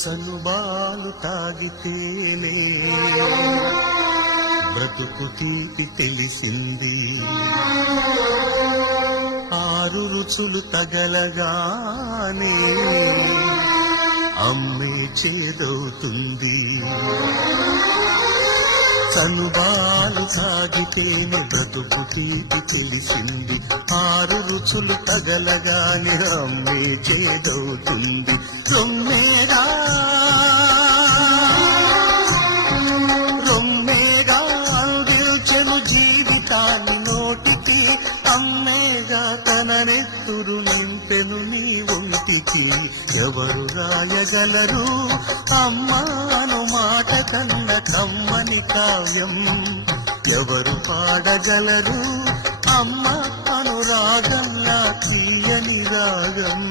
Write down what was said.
సనుబాలు తాగితేలే బ్రతుకు తీపి తెలిసింది, ఆరు రుచులు తగలగానే అమ్మే చేదవుతుంది. సనుబాలు తాగితేనే బ్రతుకు తీపి తెలిసింది, ఆరు రుచులు తగలగానే అమ్మే చేదవుతుంది. రొమ్మేగా రొమ్మేగా అందించెను జీవితాన్ని నోటికి, అమ్మేగా తన నెత్తురు నింపెను నీ ఒంటికి. ఎవరు రాయగలరు అమ్మాను మాట కన్న కమ్మని కావ్యం, ఎవరు పాడగలరు అమ్మ అనురాగంలా తీయని రాగం.